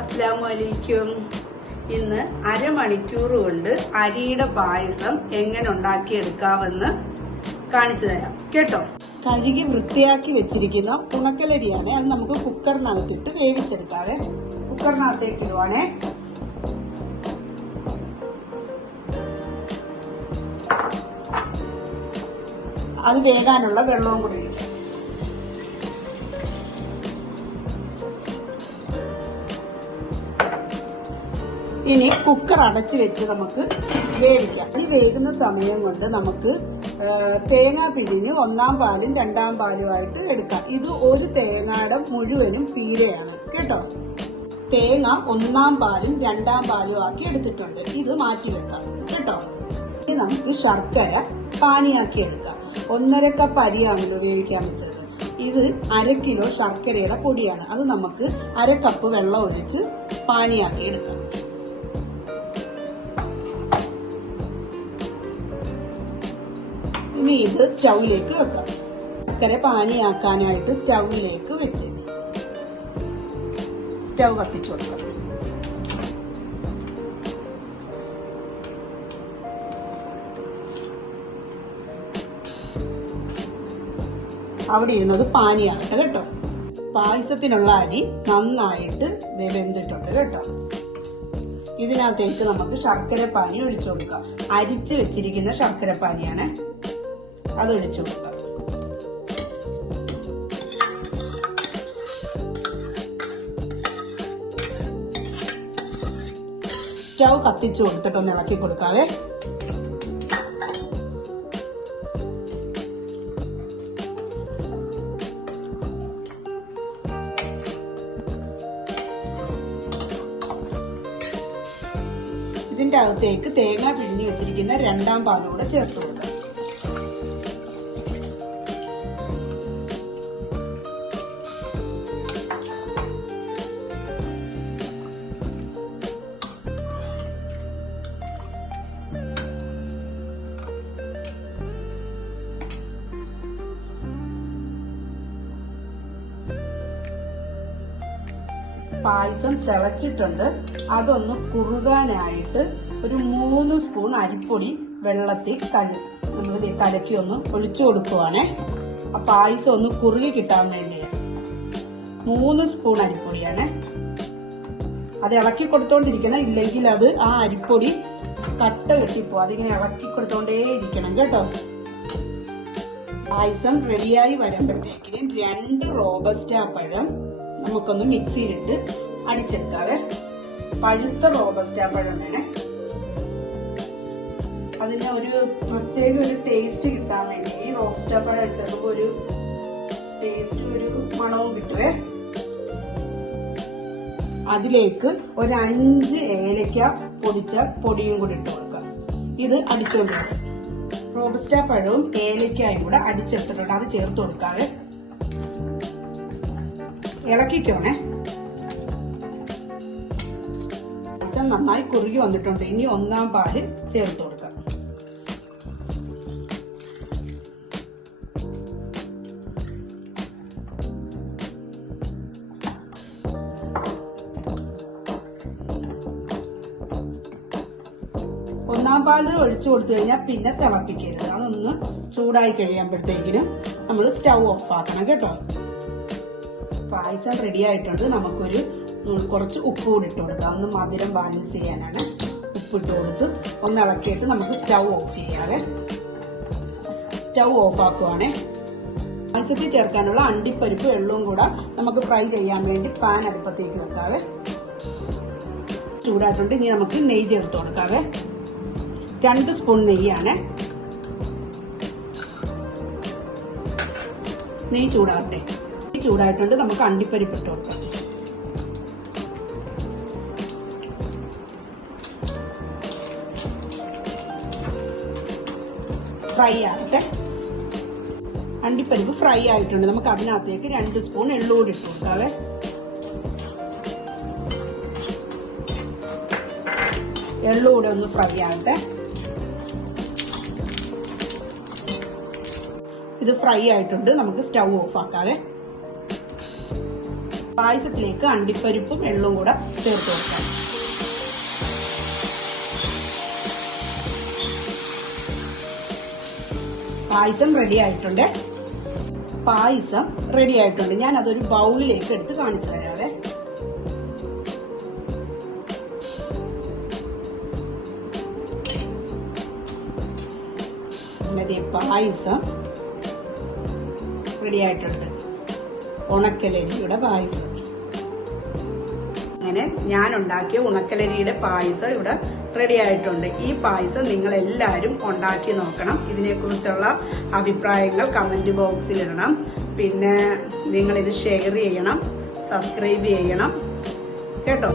അസ്സലാമലൈക്കും. ഇന്ന് അരമണിക്കൂർ കൊണ്ട് അരിയുടെ പായസം എങ്ങനെ ഉണ്ടാക്കിയെടുക്കാമെന്ന് കാണിച്ചു തരാം കേട്ടോ. കഴുകി വൃത്തിയാക്കി വെച്ചിരിക്കുന്ന ഉണക്കലരിയാണ്. അത് നമുക്ക് കുക്കറിനകത്തിട്ട് വേവിച്ചെടുക്കാവേ. കുക്കറിനകത്തേക്ക് ഇടുവാണേ. അത് വേകാനുള്ള വെള്ളവും കൂടി ഒഴിക്കാം. ഇനി കുക്കർ അടച്ചു വെച്ച് നമുക്ക് വേവിക്കാം. ഈ വേകുന്ന സമയം കൊണ്ട് നമുക്ക് തേങ്ങ പിഴിഞ്ഞ് 1-ാം പാലും 2-ാം പാലുമായിട്ട് എടുക്കാം. ഇത് ഒരു തേങ്ങയുടെ മുഴുവനും പീരയാണ് കേട്ടോ. തേങ്ങ 1-ാം പാലും 2-ാം പാലും ആക്കി എടുത്തിട്ടുണ്ട്. ഇത് മാറ്റി വെക്കാം കേട്ടോ. ഇനി നമുക്ക് ശർക്കര പാനിയാക്കി എടുക്കാം. 1.5 കപ്പ് അരിയാണല്ലോ വേവിക്കാൻ വെച്ചത്. ഇത് 1/2 കിലോ ശർക്കരയുടെ പൊടിയാണ്. അത് നമുക്ക് 1/2 കപ്പ് വെള്ളം ഒഴിച്ച് പാനിയാക്കി എടുക്കാം. ഇനി ഇത് സ്റ്റൗവിലേക്ക് വെക്കാം. ശർക്കര പാനിയാക്കാനായിട്ട് സ്റ്റൗവിലേക്ക് വെച്ച് സ്റ്റൗ കത്തിച്ചു കൊടുക്കാം. അവിടെ ഇരുന്നത് പാനിയാകട്ടെ കേട്ടോ. പായസത്തിനുള്ള അരി നന്നായിട്ട് വെന്തിട്ടുണ്ട് കേട്ടോ. ഇതിനകത്തേക്ക് നമുക്ക് ശർക്കര പാനി ഒഴിച്ചു കൊടുക്കാം. അരിച്ചു വെച്ചിരിക്കുന്ന ശർക്കര പാനിയാണ്, അത് ഒഴിച്ചു കൊടുക്കാം. സ്റ്റൗ കത്തിച്ചു കൊടുത്തിട്ടൊന്ന് ഇളക്കി കൊടുക്കാവേ. ഇതിന്റെ അകത്തേക്ക് തേങ്ങ പിഴിഞ്ഞ് വെച്ചിരിക്കുന്ന 2-ാം പാലൂടെ ചേർത്ത് കൊടുക്കാം. പായസം തിളച്ചിട്ടുണ്ട്. അതൊന്ന് കുറുകാനായിട്ട് ഒരു 3 സ്പൂൺ അരിപ്പൊടി വെള്ളത്തിൽ നമ്മൾ കലക്കി ഒന്ന് ഒഴിച്ചു കൊടുക്കുവാണേ. ആ പായസം ഒന്ന് കുറുകി കിട്ടാൻ വേണ്ടിയാണ്. 3 സ്പൂൺ അരിപ്പൊടിയാണ്. അത് ഇളക്കി കൊടുത്തോണ്ടിരിക്കണം, ഇല്ലെങ്കിൽ അത് ആ അരിപ്പൊടി കട്ട കെട്ടിപ്പോ. അതിങ്ങനെ ഇളക്കി കൊടുത്തോണ്ടേ ഇരിക്കണം കേട്ടോ. പായസം റെഡിയായി വരുമ്പോഴത്തേക്കിന് 2 റോബസ്റ്റ പഴം നമുക്കൊന്ന് മിക്സിയിലിട്ട് അടിച്ചെടുക്കാവേ. പഴുത്ത റോബസ്റ്റ പഴം വേണേ. അതിന് ഒരു പ്രത്യേക ഒരു ടേസ്റ്റ് കിട്ടാൻ വേണ്ടി ഈ റോബസ്റ്റ പഴം അടിച്ചെടുക്കുമ്പോൾ ഒരു ടേസ്റ്റ്, ഒരു മണവും കിട്ടുവേ. അതിലേക്ക് ഒരു 5 ഏലക്ക പൊടിച്ച പൊടിയും കൂടി ഇട്ട് കൊടുക്കാം. ഇത് അടിച്ചുകൊണ്ടിരിക്കും. റോബസ്റ്റ പഴവും ഏലക്കായും കൂടെ അടിച്ചെടുത്തിട്ടുണ്ട്. അത് ചേർത്ത് കൊടുക്കാവേ. ഇളക്കിക്കോണേ. പായസം നന്നായി കുറുകി വന്നിട്ടുണ്ട്. ഇനി 1-ാം പാല് ചേർത്ത് കൊടുക്കാം. ഒന്നാം പാല് ഒഴിച്ചു കൊടുത്തു കഴിഞ്ഞാൽ പിന്നെ തിളപ്പിക്കരുത്. അതൊന്ന് ചൂടായി കഴിയുമ്പോഴത്തേക്കിനും നമ്മൾ സ്റ്റൗ ഓഫ് ആക്കണം കേട്ടോ. പായസം റെഡി ആയിട്ടുണ്ട്. നമുക്കൊരു കുറച്ച് ഉപ്പ് കൂടി ഇട്ട് കൊടുക്കാം. ഒന്ന് മധുരം ബാലൻസ് ചെയ്യാനാണ്. ഉപ്പിട്ട് കൊടുത്ത് ഒന്ന് ഇളക്കിയിട്ട് നമുക്ക് സ്റ്റൗ ഓഫ് ചെയ്യാവേ. സ്റ്റൗ ഓഫ് ആക്കുവാണേ. പായസത്തിൽ ചേർക്കാനുള്ള അണ്ടിപ്പരിപ്പ് വെള്ളവും കൂടെ നമുക്ക് ഫ്രൈ ചെയ്യാൻ വേണ്ടി പാൻ അടുപ്പത്തേക്ക് വെക്കാവേ. ചൂടായിട്ടുണ്ട്. ഇനി നമുക്ക് നെയ്യ് ചേർത്ത് കൊടുക്കാവേ. 2 സ്പൂൺ നെയ്യാണ്. നെയ്യ് ചൂടാകട്ടെ. ചൂടായിട്ടുണ്ട്. നമുക്ക് അണ്ടിപ്പരിപ്പ് ഇട്ട് കൊടുക്കാം. ഫ്രൈ ആകട്ടെ. അണ്ടിപ്പരിപ്പ് ഫ്രൈ ആയിട്ടുണ്ട്. നമുക്ക് അതിനകത്തേക്ക് 2 സ്പൂൺ എള്ളൂടി ഇട്ട് കൊടുക്കാവേ. എള്ളൂടെ ഒന്ന് ഫ്രൈ ആകട്ടെ. ഇത് ഫ്രൈ ആയിട്ടുണ്ട്. നമുക്ക് സ്റ്റൗ ഓഫ് ആക്കാവേ. പായസത്തിലേക്ക് അണ്ടിപ്പരിപ്പും എള്ളും കൂടെ ചേർത്ത് കൊടുക്കാം. പായസം റെഡി ആയിട്ടുണ്ട്. ഞാൻ അതൊരു ബൗളിലേക്ക് എടുത്ത് കാണിച്ചു തരാവേ. പായസം റെഡി ആയിട്ടുണ്ട്. ഉണക്കലരിയുടെ പായസം. അങ്ങനെ ഞാൻ ഉണ്ടാക്കിയ ഉണക്കലരിയുടെ പായസം ഇവിടെ റെഡി ആയിട്ടുണ്ട്. ഈ പായസം നിങ്ങൾ എല്ലാവരും ഉണ്ടാക്കി നോക്കണം. ഇതിനെക്കുറിച്ചുള്ള അഭിപ്രായങ്ങൾ കമന്റ് ബോക്സിൽ ഇടണം. പിന്നെ നിങ്ങൾ ഇത് ഷെയർ ചെയ്യണം, സബ്സ്ക്രൈബ് ചെയ്യണം കേട്ടോ.